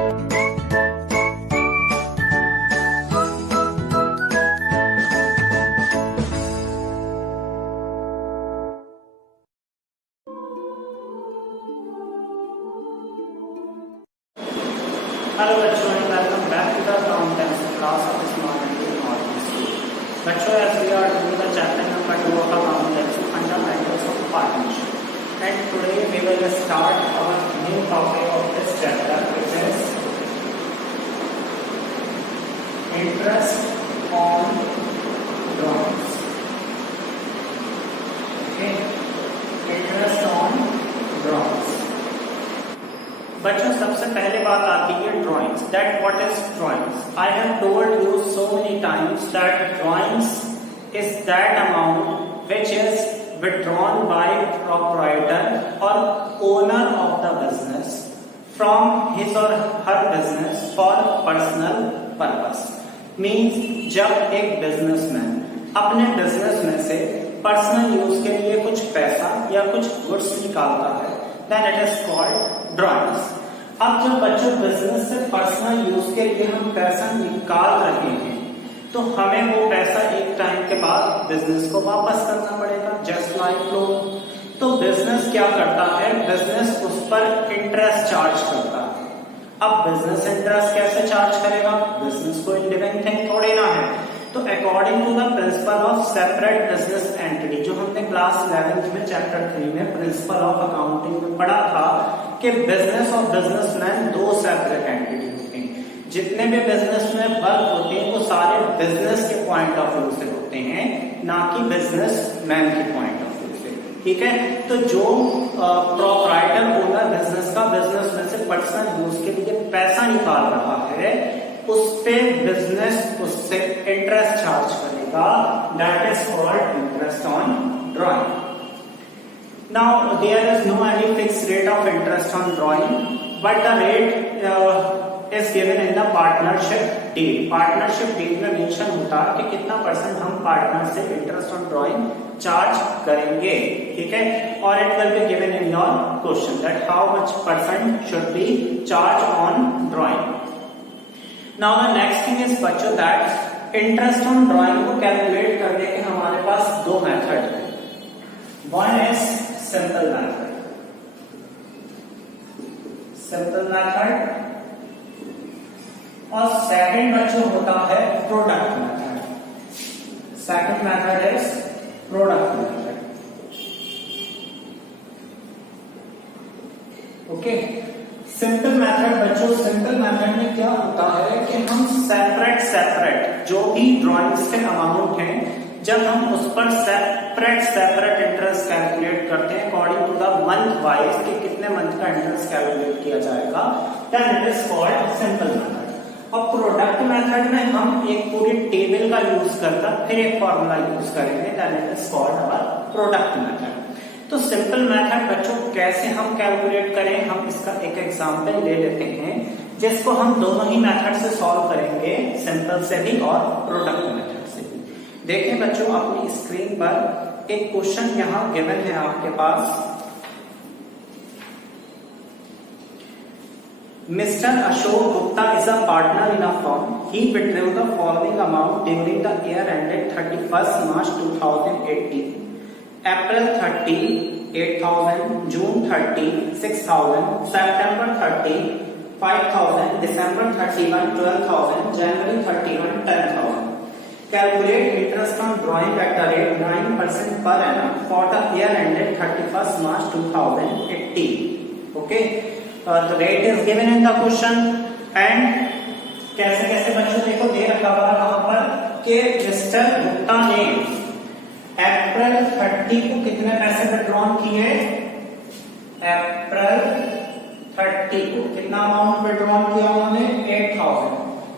Hello बच्चों and welcome back to the accountancy class of small and normal school. बच्चों, as we are doing the chapter number 2 of accountancy, fundamentals of partnership, and today we will start our new topic of this chapter, which is interest on drawings. Okay, interest on drawings. बच्चों, सबसे पहले बात आती है drawings. That what is drawings? I have told you so many times that drawings is that amount which is withdrawn by proprietor और owner of the business from his और her business for personal purpose. Means जब एक businessman अपने business में से personal use के लिए कुछ पैसा या कुछ गुड्स निकालता है, then it is called drawings. अब जब बच्चों बिजनेस से पर्सनल यूज के लिए हम पैसा निकाल रहे हैं तो हमें वो पैसा एक टाइम के बाद बिजनेस को वापस करना पड़ेगा, जस्ट लाइक लोन। तो बिजनेस क्या करता है? बिजनेस उस पर इंटरेस्ट चार्ज करता है। अब बिजनेस इंटरेस्ट कैसे चार्ज करेगा? बिजनेस को लिविंग थिंग थोड़ी ना है। तो according to the principle of separate business entity, जो हमने क्लास 11th में चैप्टर 3 में प्रिंसिपल ऑफ अकाउंटिंग में पढ़ा था कि बिजनेस और बिजनेसमैन दो सेपरेट एंटिटी होते हैं। जितने भी बिजनेस में वर्क होते हैं वो सारे बिजनेस के पॉइंट ऑफ व्यू से होते हैं, ना कि बिजनेसमैन के पॉइंट ऑफ व्यू से। ठीक है, तो जो प्रोप्राइटर ओनर बिजनेस का बिजनेस में से पर्सनल यूज के लिए पैसा निकाल रहा है, उस पे बिजनेस उससे इंटरेस्ट चार्ज करेगा। That is called interest on drawing. Now there is no any fix rate of interest on drawing, but the rate is given in the partnership deed. Partnership deed में mention होता है कि कितना percent हम partner से interest on drawing charge करेंगे। ठीक है, और it will be given in your question that how much percent should be charge on drawing. Now the next thing is बच्चों that interest on drawing को calculate करने के हमारे पास दो मेथड है। One is simple method, और second बच्चों होता है product method. Second method is product method. Okay, simple method बच्चों, सिंपल मेथड में क्या होता है कि हम सेपरेट जो भी ड्राइंग्स के अमाउंट हैं, जब हम उस पर सेपरेट इंटरेस्ट कैलकुलेट करते हैं according to the month wise कि कितने मंथ का इंटरेस्ट कैलकुलेट किया जाएगा, then it is called simple method. और प्रोडक्ट मेथड में हम एक पूरी टेबल का यूज करकर फिर एक फॉर्मूला यूज करेंगे, then it is called our product method. तो सिंपल मेथड बच्चों कैसे हम कैलकुलेट करें, हम इसका एक एग्जांपल ले लेते हैं जिसको हम दोनों ही मेथड से सॉल्व करेंगे, सिंपल से भी और प्रोडक्ट मेथड से भी। देखें बच्चों, अपनी स्क्रीन पर एक क्वेश्चन यहां गिवन है आपके पास। Mister Ashok Gupta is a partner in a firm. He withdraw the following amount during the year ended 31 March 2018। April 30, 8,000, June 30, 6,000, September 30, 5,000, December 31, 12,000, January 31, 10,000. Calculate interest on drawing at the rate 9% per annum for the year ended 31st March 2018. Okay, the rate is given in the question and कैसे बच्चों देखो दे रखा हुआ वहां पर कि mister Gupta ने अप्रैल 30 को कितने पैसे विथड्रॉन किए? अप्रैल 30 को कितना अमाउंट विथड्रॉन किया उन्होंने? 8,000।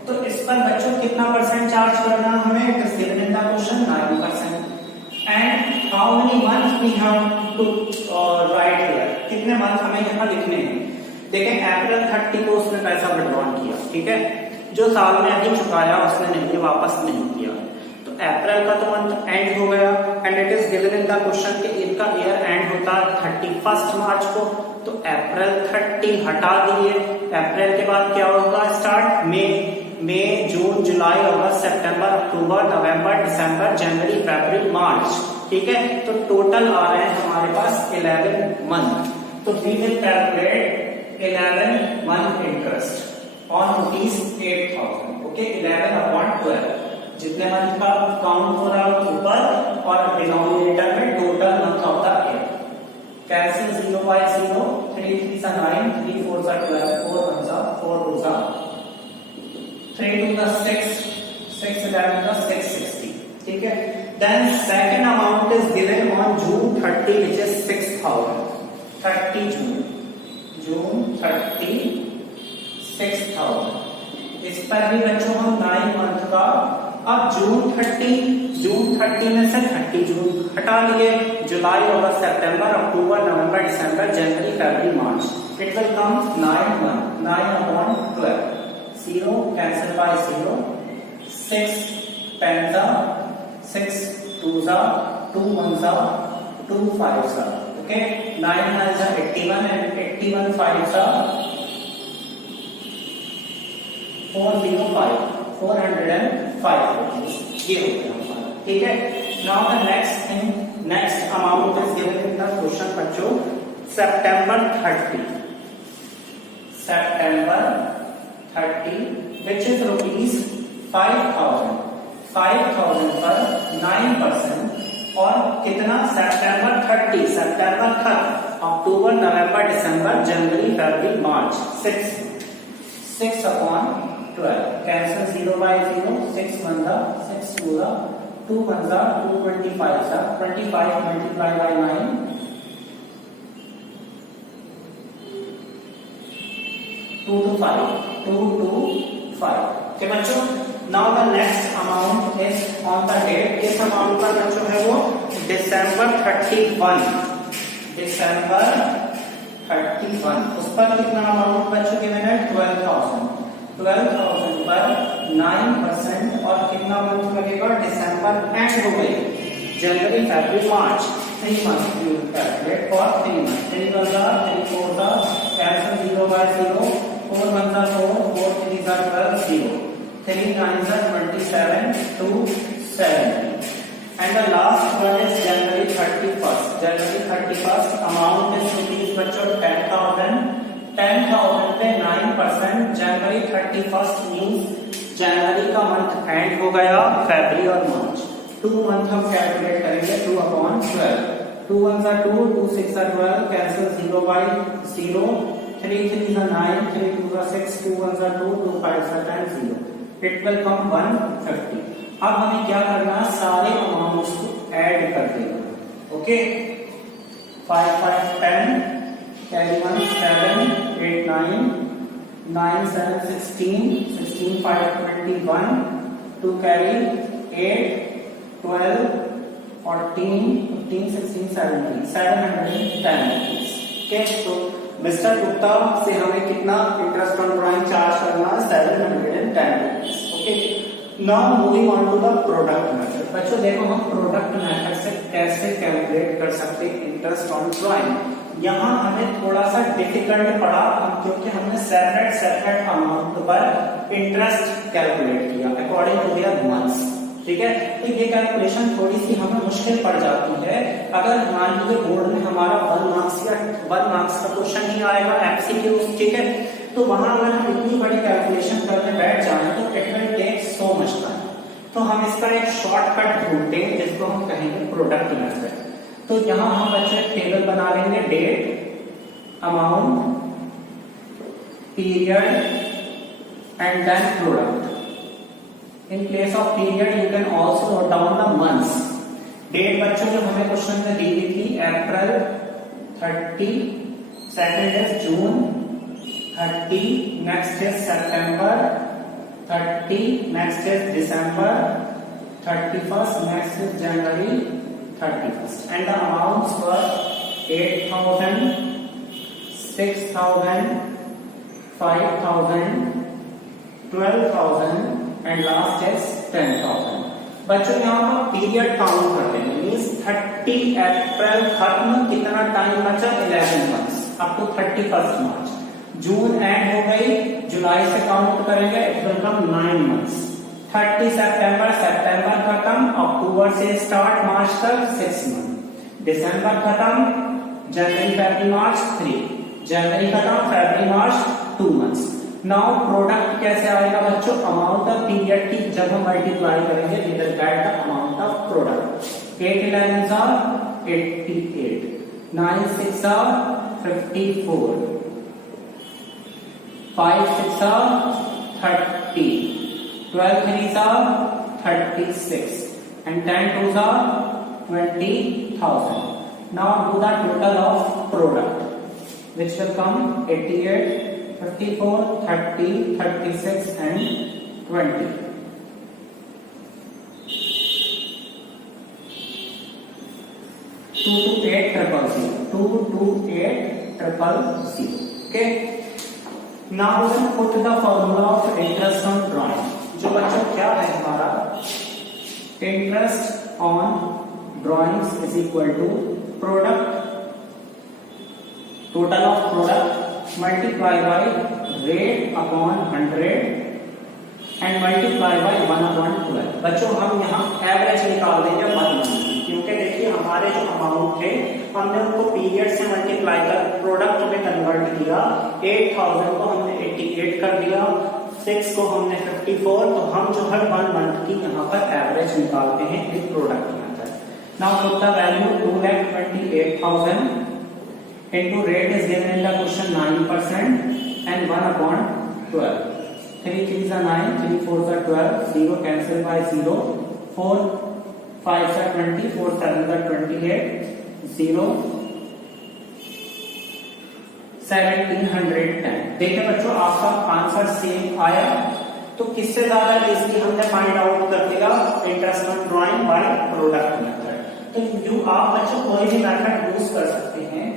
तो इस पर बच्चों कितना परसेंट चार्ज करना हमें? It is given in the question 9%। And how many months we have to write here? कितने मंथ हमें यहाँ लिखने हैं? देखें, अप्रैल 30 को उसने पैसा विथड्रॉन किया, ठीक है, जो साल में अभी चुकाया उसने नहीं, वापस नहीं किया। अप्रैल का तो मंथ एंड हो गया and it is given in the question कि इनका ईयर एंड होता है 31 मार्च को। तो अप्रैल 30 हटा दिए। अप्रैल के बाद क्या होगा स्टार्ट, मई जून जुलाई अगस्त सितंबर अक्टूबर नवंबर दिसंबर जनवरी फरवरी मार्च। ठीक है, तो टोटल आ रहे हैं हमारे पास 11 मंथ। तो we will calculate 11 month interest on rupees 8,000। Okay, 11/12 जितने मंथ का काउंट हो रहा है ऊपर और डिनोमिनेटर में total month of the year. Cancel 0 by 0, 3 3 9, 3 4 12, 4 1 4 2 3 2 6, 6 11 660। ठीक है, then second amount is given on June 30 which is 6,000। 30 June 30 6,000। इस पर भी बच्चों हम 9 मंथ का, अब जून 30 में से 30 जून हटा लिए, जुलाई अगस्त सितंबर अक्टूबर नवंबर दिसंबर जनवरी फरवरी मार्च। It will come 9 month, 9/12। 0 cancel by 0, 6 पैंजा 6 2 2 1 2 5। Okay, 9 9 81 and 81 5 405 405 rupees। ये हो गया हमारा। ठीक है, now the next thing, next amount is given in the question बच्चों, सितंबर 30 which is rupees 5,000। 5,000 पर 9% और कितना, सितंबर 30 सितंबर खत्म, अक्टूबर नवंबर दिसंबर जनवरी फरवरी मार्च 6/12 cancel 0 by 0, 6 1 6 2 2 1 2 25 25 multiply by 9 2 to 5 2 to 5। okay बच्चों, now the next amount is on the date. इस अमाउंट पर बच्चों है वो दिसंबर 31 उस पर कितना अमाउंट बच्चों के मैंने 12,000 पर 9% और कितना मंथ लगेगा, दिसंबर एंड हो गई, जनवरी फरवरी मार्च 3 month you calculate for 3 month. 3 1 3 4 cancel 0 by 0, 4 1 4 4 3 12 0, 3 9 27 2 70 and the last one is January 31st। January 31st amount is rupees बच्चों 10,000 पे 9%। जनवरी 31st मीन्स जनवरी का मंथ एंड हो गया, फरवरी और मार्च 2 मंथ हम कैलकुलेट करेंगे। 2/12 2 1 2 2 6 12 कैंसिल 0 by 0, 3 3 9 3 2 6 2 1 2 2 5 10 0। इट विल कम 150। अब हमें क्या करना है, सारे अमाउंट्स को ऐड कर देना। Okay, 5 5 10 carry 1 7 8 9 9 7 16 16 5 21 2 carry 8 12 14 15 16 17 710। ओके, तो मिस्टर गुप्ता से हमें कितना इंटरेस्ट ऑन ड्राइंग चार्ज करना है, 710। Okay, now moving on to the product method. बच्चों देखो, हम प्रोडक्ट मेथड से कैसे कैलकुलेट कर सकते हैं इंटरेस्ट ऑन ड्राइंग। यहाँ हमें थोड़ा सा डिफिकल्ट पड़ा क्योंकि हमने सेपरेट अमाउंट पर इंटरेस्ट कैलकुलेट किया अकॉर्डिंग टू देयर मंथ्स। ठीक है, तो ये कैलकुलेशन थोड़ी सी हमें मुश्किल पड़ जाती है। अगर मान लीजिए बोर्ड में हमारा 1 मार्क्स का क्वेश्चन ही आएगा एमसीक्यू, ठीक है, तो वहां अगर हम इतनी बड़ी कैलकुलेशन करने बैठ जाए तो it will take so much time. तो हम इसका एक शॉर्टकट ढूंढते हैं जिसको हम कहेंगे प्रोडक्ट मेथड। तो यहाँ हम बच्चे टेबल बना लेंगे, date, amount, period and then product. In place of period you can also note down the months। Date बच्चों जो हमें क्वेश्चन में दी गई थी April 30, second is June 30, next is सितंबर 30, नेक्स्ट इज दिसंबर 31st, नेक्स्ट इज जनवरी 31st and the amounts were 8,000, 6,000, 5,000, 12,000 and last is 10,000। बच्चों यहाँ पर पीरियड काउंट कर लेंगे, मींस 30 अप्रैल खत्म, कितना टाइम बचा, 11 months. Up to 31st March. जून एंड हो गई, जुलाई से काउंट करेंगे, इट विल कम 9 मंथ्स। 30 सितंबर, सितंबर खत्म, अक्टूबर से स्टार्ट मार्च तक 6 मंथ। दिसंबर खत्म, जनवरी फरवरी मार्च 3, जनवरी खत्म, फरवरी मार्च 2 मंथ्स। नाउ प्रोडक्ट कैसे आएगा बच्चों? अमाउंट ऑफ पीरियड की जब हम मल्टीप्लाई करेंगे we will get the amount of product. 8 11s are 88, 9 6 are 54, 5 6 are 30, 12 3s are 36, and 10 2s are 20,000. Now do the total of product, which will come 88, 54, 30, 36 and 20. 228,000. Okay. Now we will put the formula of interest on drawing. जो बच्चों क्या है हमारा? Interest on drawings is equal to product, total of product multiply by rate upon 100 and multiply by 1 upon 12. बच्चों हम यहाँ average निकाल देंगे 1 मंथ, क्योंकि देखिए हमारे जो अमाउंट थे हमने उनको पीरियड से मल्टीप्लाई कर प्रोडक्ट में कन्वर्ट किया। 8000 को हमने 88 कर दिया, 6 को हमने 54, तो हम जो है 1 मंथ की यहाँ पर एवरेज निकालते हैं इस प्रोडक्ट के अंदर। Now put the value 2,28,000 into rate is given in the question 9% and 1 upon 12. 3 3s are 9, 3 4s are 12, 0 cancel by 0, 4 5s are 20, 4 7s are 28, 0 1710। देखिए बच्चों आपका आंसर सेम आया, तो किससे ज्यादा इसकी हमने फाइंड आउट कर दिया? Interest on drawing by product method. तो जो आप बच्चों कोई भी मेथड यूज कर सकते हैं,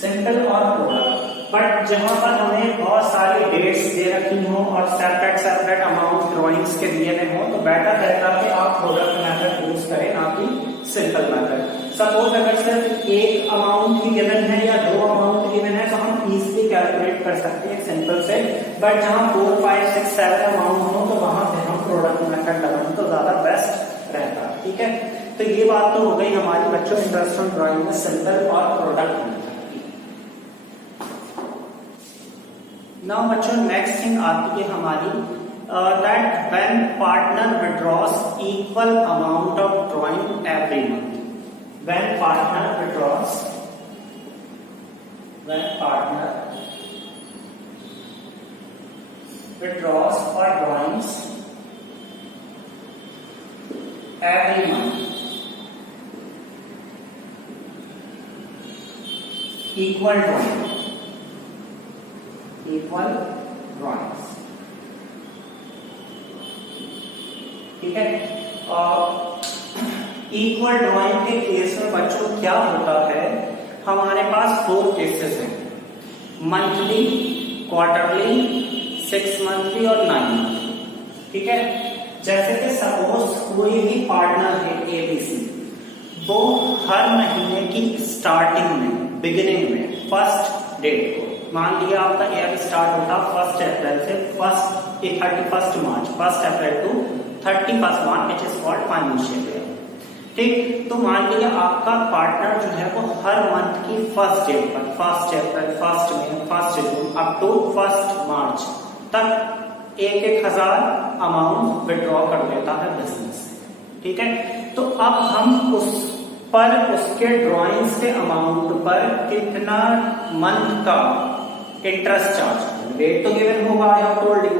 सिंपल और प्रोडक्ट, बट जहां पर हमें बहुत सारी डेट्स दे रखी हो और सेपरेट अमाउंट ड्राइंग्स के दिए गए हो, तो बेटर रहता है कि आप प्रोडक्ट मेथड यूज करें, ना कि सिंपल मेथड। सपोज अगर सिर्फ एक अमाउंट ही गिवन है या 2 अमाउंट गिवन है तो हम इजीली कैलकुलेट कर सकते हैं सिंपल से, बट जहां 4 5 6 7 अमाउंट हो तो वहां पे हम प्रोडक्ट मेथड लगाएं तो ज्यादा बेस्ट रहता है। ठीक है, तो ये बात तो हो गई हमारी बच्चों इंटरेस्ट ऑन ड्राइंग में सिंपल और प्रोडक्ट मेथड। नाउ बच्चों नेक्स्ट थिंग आती है हमारी that when partner withdraws equal amount of drawing every month. When partner withdraws for drawings every month equal drawings. ठीक है, इक्वल ड्राइंग के केस में बच्चों क्या होता है, हमारे पास 4 केसेस हैं, मंथली, क्वार्टरली, 6 मंथली और 9 मंथली। ठीक है, जैसे कि सपोज कोई भी पार्टनर है ABC, वो हर महीने की स्टार्टिंग में, बिगिनिंग में, फर्स्ट डेट को, मान लिया आपका ईयर स्टार्ट होता 1 अप्रैल से 31 March, 1 April to 31 March, which is called financial year. ठीक, तो मान लिया आपका पार्टनर जो है वो हर मंथ की फर्स्ट डेट पर, 1 अप्रैल, 1 मई, 1 जून अप टू 1 मार्च तक 1,000 अमाउंट विड्रॉ कर देता है बिजनेस। ठीक है, तो अब हम उस पर उसके ड्राइंग्स के अमाउंट पर कितना मंथ का इंटरेस्ट चार्ज, रेट तो गिवन होगा आई have told you,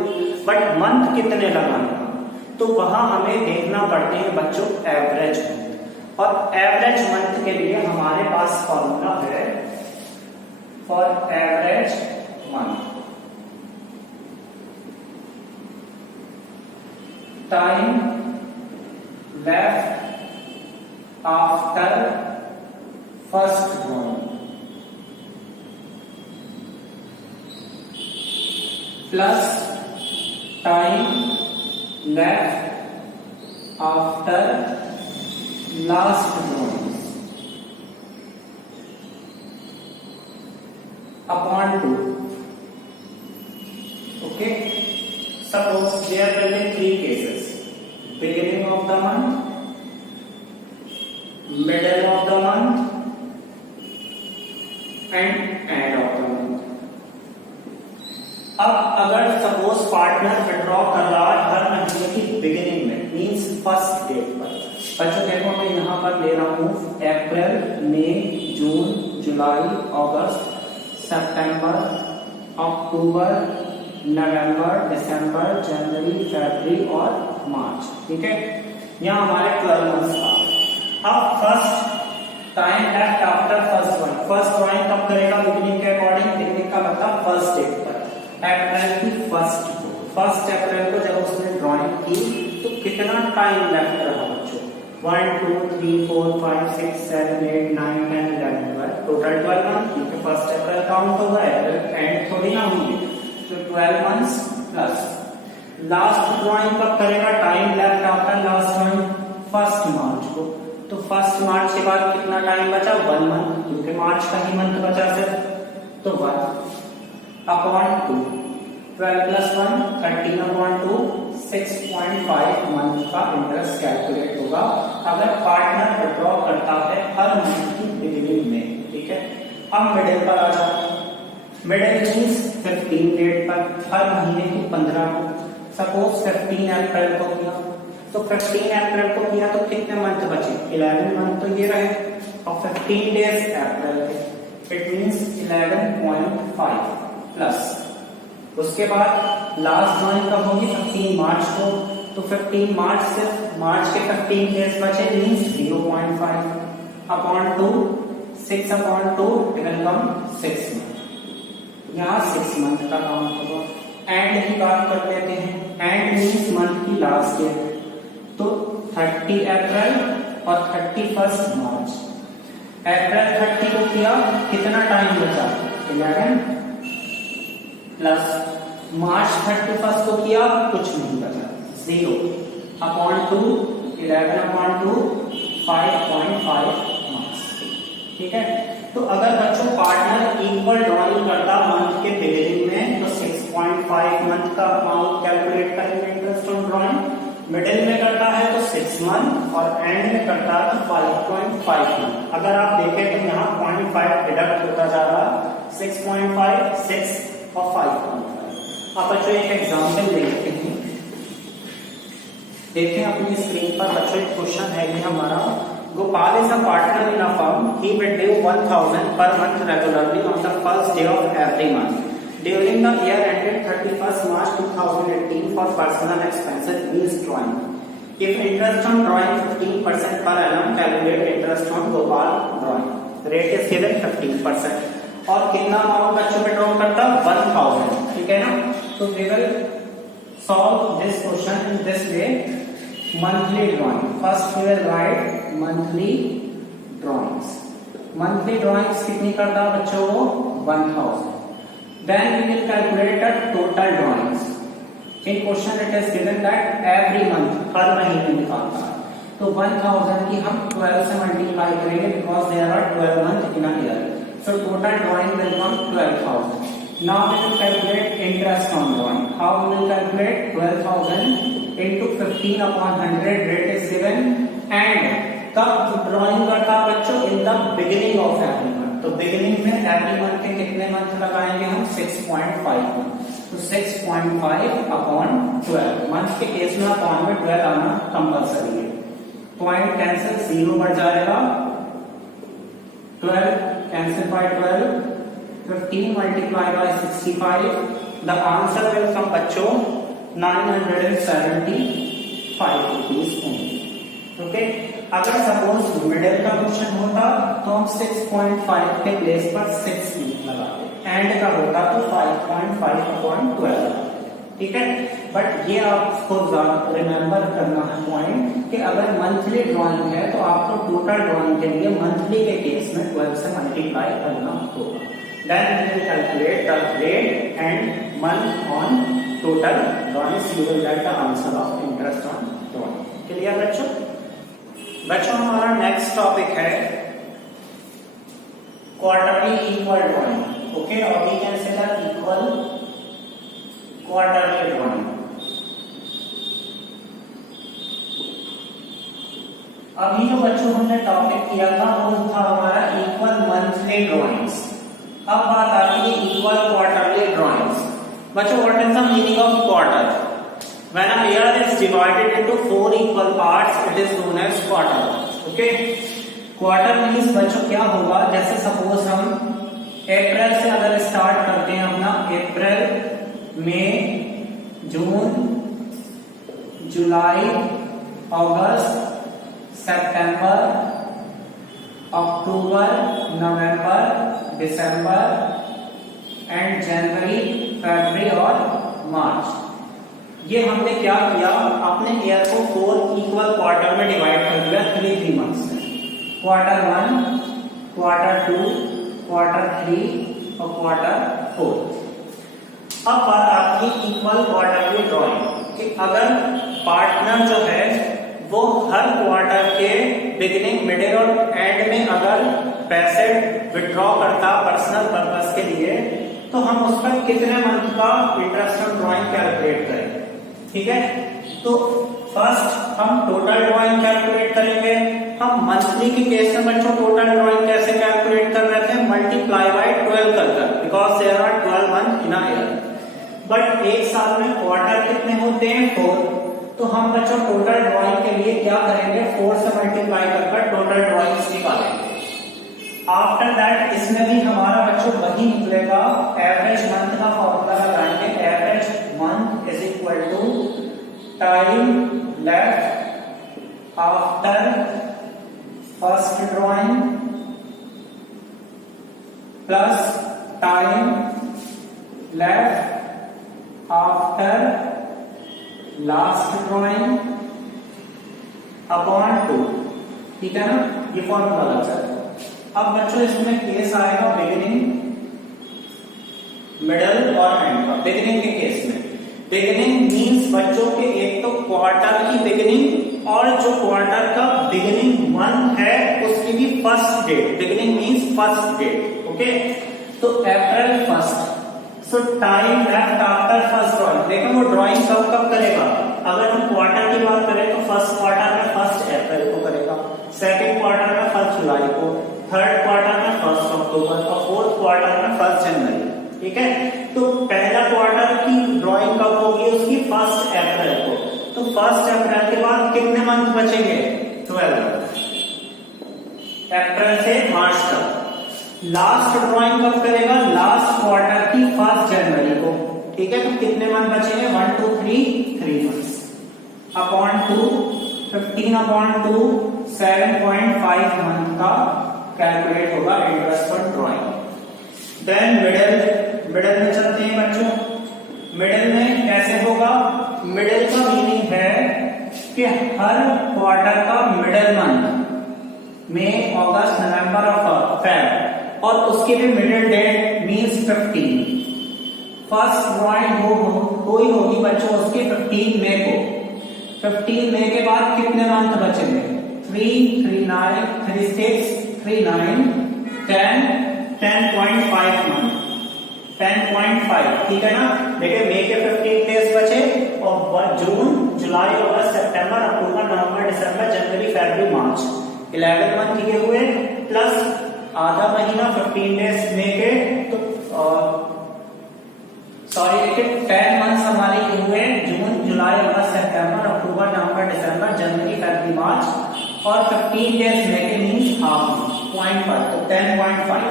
but month कितने लगाएगा, तो वहां हमें देखना पड़ते हैं बच्चों एवरेज मंथ। और एवरेज मंथ के लिए हमारे पास फॉर्मूला है for average month, time left after first drawing plus time left after last drawing. there will be three cases: beginning of the month, middle of the month, and end of the month. अब अगर suppose partner withdraw कर रहा है हर महीने की beginning में, means first date पर, बच्चों देखो मैं यहाँ पर ले रहा हूँ अप्रैल, मई, जून, जुलाई, अगस्त, सितंबर, अक्टूबर, नवंबर, दिसंबर, जनवरी, फरवरी और मार्च। ठीक है, यहाँ हमारे 12 मंथ्स था। अब first time left after first one, first drawing कब करेगा? बिगिनिंग के अकॉर्डिंग, बिगिनिंग का मतलब फर्स्ट डेट पर, अप्रैल की फर्स्ट अप्रैल को जब उसने ड्राइंग की तो कितना टाइम लेफ्ट रहा बच्चों? 1 2 3 4 5 6 7 8 9 10 11 टोटल 12 मंथ। ठीक है, फर्स्ट अप्रैल काउंट होगा, एंड थोड़ी ना होंगे, तो 12 मंथ्स प्लस लास्ट ड्राइंग कब करेगा? Time left after last drawing first March को, तो फर्स्ट मार्च के बाद कितना टाइम बचा? 1 मंथ, क्योंकि मार्च का ही मंथ बचा सिर्फ, तो 1 अपॉन 2, 12 प्लस 1 13 अपॉन 2 6.5 मंथ का इंटरेस्ट कैलकुलेट होगा अगर पार्टनर विड्रॉ करता है हर मंथ की बिगिनिंग में। ठीक है, अब मिडिल पर आ जाओ। मिडिल मीन्स 15 डेट पर, हर महीने की 15 को। सपोज 15 अप्रैल को किया, तो 15 अप्रैल को किया तो कितने मंथ बचे? 11 मंथ तो ये रहे, और 15 डेज अप्रैल के, इट मीन्स 11.5 प्लस। उसके बाद लास्ट ड्राइंग कब होगी? 15 मार्च को, तो 15 मार्च से मार्च के 15 डेज बचे, means 0.5 upon 2 6 upon 2 it will come 6 month. यहाँ 6 मंथ का काउंट होगा। एंड की बात कर लेते हैं, एंड मीन्स मंथ की लास्ट डेट, तो 30 अप्रैल और 31 मार्च। अप्रैल 30 को किया, कितना टाइम बचा? 11 प्लस मार्च 31 को किया, कुछ नहीं बचा, 0 अपॉन 2 11 अपॉन 2 5.5 मार्क्स। ठीक है, तो अगर बच्चों पार्टनर इक्वल ड्राइंग करता मंथ के बिगिनिंग में तो 6.5 मंथ का अमाउंट कैलकुलेट करेंगे इंटरेस्ट ऑन ड्राइंग, मिडिल में करता है तो 6 मंथ, और एंड में करता है तो 5.5 मंथ। अगर आप देखें तो यहाँ 0.5 डिडक्ट होता जा रहा, 6.5 6 और 5.5। आप बच्चों एक एग्जाम्पल देखते हैं, देखें अपनी स्क्रीन पर बच्चों एक क्वेश्चन है ये हमारा। Gopal is a partner in a firm, he will due 1000 per month regularly on the first day of every month during the year ended 31 March 2018 for personal expenses means drawing. If interest on drawing 15% per annum, calculate interest on Gopal drawing. Rate is given 15%, और कितना amount बच्चों पे draw करता? 1000। ठीक है ना, तो we will solve this question in this way. Monthly drawing, first we will write monthly drawings. Monthly drawings कितनी करता बच्चों? 1000। Then we will calculate the total drawings. In question it is given that every month, हर महीने निकालता है, तो 1000 की हम 12 से मल्टीप्लाई करेंगे because there are 12 month in a year. So total drawing will come 12,000. Now we will calculate interest on drawing. How we will calculate? 12,000 into 15 upon 100, rate is given. And कब drawing करता बच्चों? In the beginning of every month. तो beginning में every month के कितने month लगाएंगे हम? 6.5 month. तो 6.5 upon 12 मंथ के केस में अपॉन में 12 आना कंपल्सरी है। पॉइंट कैंसिल, 0 बढ़ जाएगा, 12 cancel by 12, 15 multiplied by 65, the answer will come बच्चों 975 rupees only. Okay, अगर सपोज मिडिल का क्वेश्चन होता तो हम 6.5 के प्लेस पर 6 लगाते, एंड का होता तो 5.5 अपॉन 12। ठीक है, बट ये आपको रिमेम्बर करना है पॉइंट कि अगर मंथली ड्राइंग है तो आपको टोटल ड्राइंग के लिए मंथली के केस में 12 से मल्टीप्लाई करना होगा। Then we will calculate the rate and month on total drawings, you will get the answer of interest on drawing. Clear बच्चों? बच्चों हमारा नेक्स्ट टॉपिक है क्वार्टरली इक्वल ड्राइंग। ओके, और we can say the equal quarterly drawing. अभी जो बच्चों हमने topic किया था वो था हमारा इक्वल मंथली ड्राइंग्स। अब बात आती है इक्वल क्वार्टरली ड्राइंग्स। बच्चों, what is the meaning of quarter? When a year is divided into 4 equal parts it is known as quarter. Okay, quarter means बच्चों क्या होगा, जैसे सपोज हम अप्रैल से अगर स्टार्ट करते हैं अपना, अप्रैल, मई, जून, जुलाई, अगस्त, सितंबर, अक्टूबर, नवंबर, दिसंबर एंड जनवरी, फरवरी और मार्च। ये हमने क्या किया, अपने ईयर को 4 इक्वल क्वार्टर में डिवाइड कर दिया 3 मंथ्स में। क्वार्टर 1, क्वार्टर 2, क्वार्टर 3 और क्वार्टर 4। अब बात आती है इक्वल क्वार्टरली ड्राइंग कि अगर पार्टनर जो है वो हर क्वार्टर के बिगिनिंग, मिडिल और एंड में अगर पैसे विड्रॉ करता पर्सनल पर्पस के लिए, तो हम उस पर कितने मंथ का इंटरेस्ट ऑन ड्राइंग कैलकुलेट करेंगे। ठीक है, तो फर्स्ट हम टोटल ड्राइंग कैलकुलेट करेंगे। हम मंथली के केस में बच्चों टोटल ड्राइंग कैसे कैलकुलेट कर रहे थे, मल्टीप्लाई बाय 12 कर, because there are 12 month in a year. But एक साल में क्वार्टर कितने होते हैं, 4। तो हम बच्चों टोटल ड्राइंग के लिए क्या करेंगे, 4 से मल्टीप्लाई कर टोटल ड्राइंग्स निकालेंगे। आफ्टर दैट इसमें भी हमारा बच्चों वही निकलेगा, एवरेज मंथ का फॉर्मूला लगाएंगे। Average month is equal to time left after first drawing plus time left after last drawing upon 2। ठीक है ना, ये फॉर्मूला लग जाएगा। अब बच्चों इसमें केस आएगा बिगिनिंग, मिडल और एंड का। बिगिनिंग के केस में, बिगिनिंग मींस बच्चों के एक तो क्वार्टर की बिगिनिंग और जो क्वार्टर का बिगिनिंग मंथ है उसकी भी first date. Beginning means first date. Okay, तो April 1, so time left after first drawing. देखो वो ड्राइंग कब करेगा, अगर हम क्वार्टर की बात करें तो फर्स्ट क्वार्टर में 1 अप्रैल को करेगा, सेकंड क्वार्टर में 1 जुलाई को, थर्ड क्वार्टर में 1 अक्टूबर और फोर्थ क्वार्टर में 1 जनवरी। ठीक है, तो पहला क्वार्टर की ड्राइंग कब होगी, उसकी 1 अप्रैल को। तो 1 अप्रैल के बाद कितने मंथ बचेंगे, 12। अप्रैल से मार्च तक। लास्ट ड्राइंग कब करेगा, लास्ट क्वार्टर की 1 जनवरी को। ठीक है, तो कितने मंथ बचेंगे, 1 2 3 मंथ्स अपॉन 2, 15 अपॉन 2, 7.5 मंथ का कैलकुलेट होगा interest on drawing. Then middle में चलते हैं बच्चों। मिडिल में कैसे होगा, मिडिल का मीनिंग है कि हर क्वार्टर का मिडिल मंथ, मई, अगस्त, नवंबर और फेब, और उसकी भी middle date means 15। First drawing कोई होगी बच्चों उसकी 15 मई को। 15 मई के बाद कितने मंथ बचेंगे, 3, 3, 9, 3, 6, 3, 9, 10, 10.5 मंथ, 10.5। ठीक है ना, देखिए मई के 15 डेज बचे और जून, जुलाई, अगस्त, सितंबर, अक्टूबर, नवंबर, दिसंबर, जनवरी, फरवरी, मार्च, 11 मंथ ये हुए, प्लस आधा महीना 15 डेज में के, तो सॉरी देखिए 10 मंथ्स हमारे ये हुए, जून, जुलाई, अगस्त, सितंबर, अक्टूबर, नवंबर, दिसंबर, जनवरी, फरवरी, मार्च, और 15 डेज में के मींस हाफ 0.5, तो 10.5।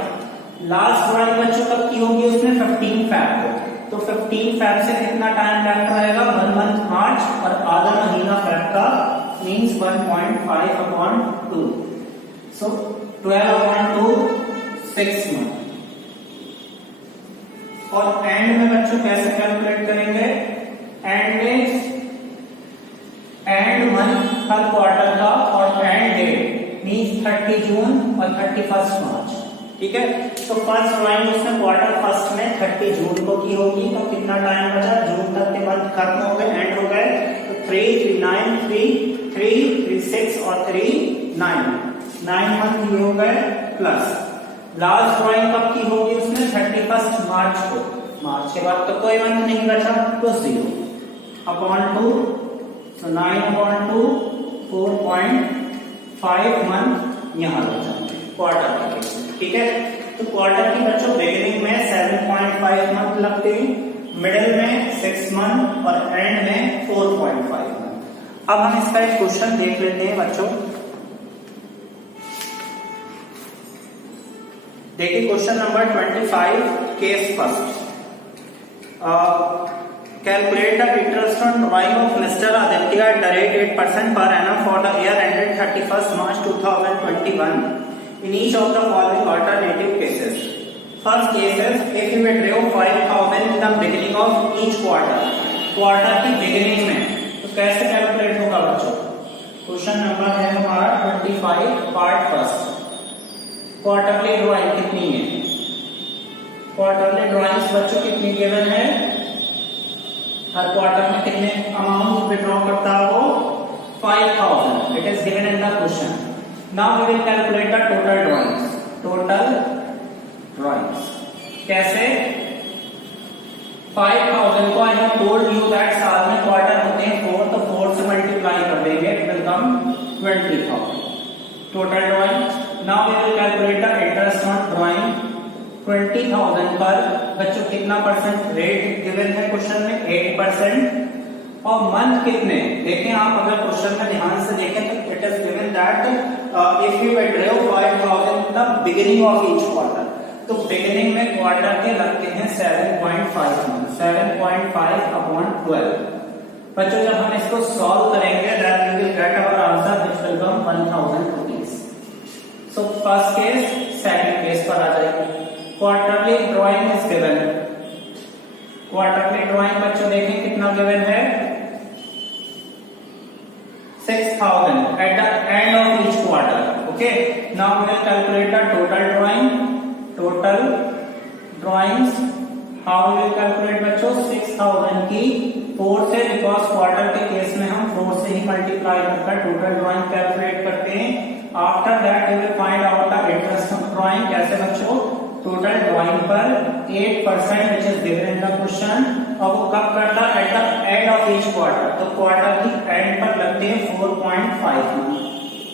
लास्ट ड्राइंग बच्चों कब की होगी, उसमें 15 फेब को। तो 15 फेब से कितना टाइम लेफ्ट रहेगा, 1 मंथ मार्च, और आधा महीना फेब का मींस 1.5 अपॉन 2, सो 12 अपॉन 2, 6 मंथ। और एंड में बच्चों कैसे कैलकुलेट करेंगे, एंड में एंड मंथ हर क्वार्टर का और एंड डेट मींस 30 जून और 31 मार्च। ठीक है, तो फर्स्ट ड्राइंग उसमें क्वार्टर फर्स्ट में 30 जून को की होगी, तो कितना टाइम बचा, जून तक के मंथ खत्म हो गए, एंड हो गए, तो 3, 3, 9, 3, 3, 6 और 3, 9 मंथ ये हो गए। प्लस लास्ट ड्राइंग कब की होगी उसमें, 31 मार्च को। मार्च के बाद तो कोई मंथ नहीं बचा, तो 0 अपॉन 2, तो 9 अपॉन 2, 4.5 5 मंथ यहाँ लग जाएंगे क्वार्टर के केस में, ठीक है। तो क्वार्टर की बच्चों बिगिनिंग में 7.5 मंथ लगते हैं, मिडिल में 6 मंथ और एंड में 4.5 मंथ। अब हम इसका एक क्वेश्चन देख लेते हैं बच्चों। देखिए question number 25, case first. Calculate the interest on drawing of Mr. Aditya at the rate 8% per annum for the year ended 31st March 2021 in each of the following alternative cases. First case is if you withdraw 5,000 in the beginning of each quarter. Quarter की beginning में तो कैसे calculate होगा बच्चों? Question number है हमारा 25 part first. Quarterly drawing कितनी है? क्वार्टरली ड्राइंग्स बच्चों कितनी गिवन है? हर क्वार्टर में कितने अमाउंट विड्रॉ करता है वो? 5,000. It is given in the question. Now we will calculate the total drawings. Total drawings कैसे? 5,000 को I have told you that साल में क्वार्टर होते हैं 4, तो 4 से मल्टीप्लाई कर देंगे, it will come 20,000 total drawing. Now we will calculate the interest on drawing. 20,000 पर बच्चों कितना परसेंट रेट गिवन है क्वेश्चन में? 8%. और मंथ कितने? देखें आप अगर क्वेश्चन में ध्यान से देखें तो it is given that if you withdraw 5,000 the beginning of each quarter, तो बिगिनिंग में क्वार्टर के लगते हैं 7.5 मंथ. 7.5 अपॉन 12. बच्चों जब हम इसको सॉल्व करेंगे that we will get our answer which will come 1,000 rupees. So first case, second case पर आ जाएंगे. Quarterly drawing is given. Quarterly drawing बच्चों देखें कितना गिवन है? 6,000 at the end of each quarter. Okay, now we will calculate the total drawing. Total drawings how we will calculate बच्चों? 6,000 की 4 से, बिकॉज क्वार्टर के केस में हम 4 से ही मल्टीप्लाई करकर टोटल ड्राइंग कैलकुलेट करते हैं. After that we will find out the interest on drawing. कैसे बच्चों? टोटल ड्राइंग पर 8% which is given in the question. और वो कब करता है? At the end of each quarter. तो क्वार्टर की एंड पर लगते हैं 4.5 मंथ.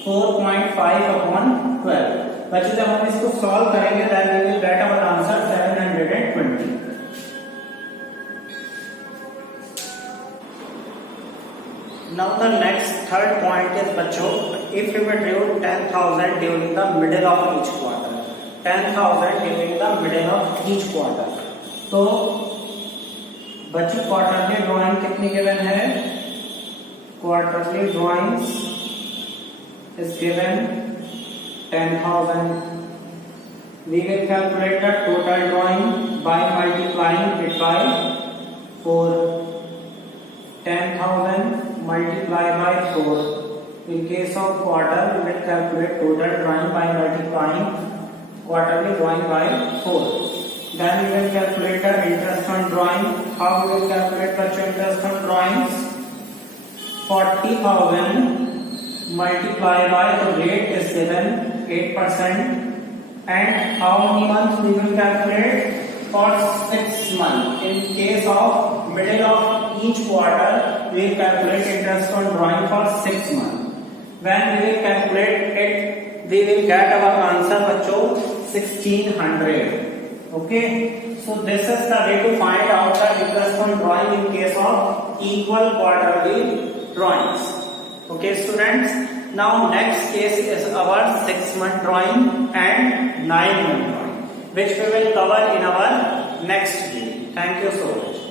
4.5 अपॉन 12. बच्चों जब हम इसको सॉल्व करेंगे then we will get our answer 720. Now the next third point is बच्चों, if you withdraw 10,000 during the middle of each quarter. 10,000 during the middle of each quarter. तो बच्चों क्वार्टरली ड्राइंग कितनी given है? Quarterly drawings is given 10,000. We will calculate the total drawing by multiplying it by 4. 10,000 multiplied by 4. In case of quarter, we will calculate total drawing by multiplying quarterly drawing by 4. Then we will calculate the interest on drawing. How we will calculate the interest on drawings? 40,000 multiplied by the rate is given 8%. And how many months we will calculate? For 6 months. In case of middle of each quarter, we will calculate interest on drawing for 6 months. When we will calculate it, we will get our answer बच्चों 1,600. Okay, so this is the way to find out the interest on drawing in case of equal quarterly drawings. Okay students, now next case is our 6-month drawing and 9-month drawing, which we will cover in our next video. Thank you so much.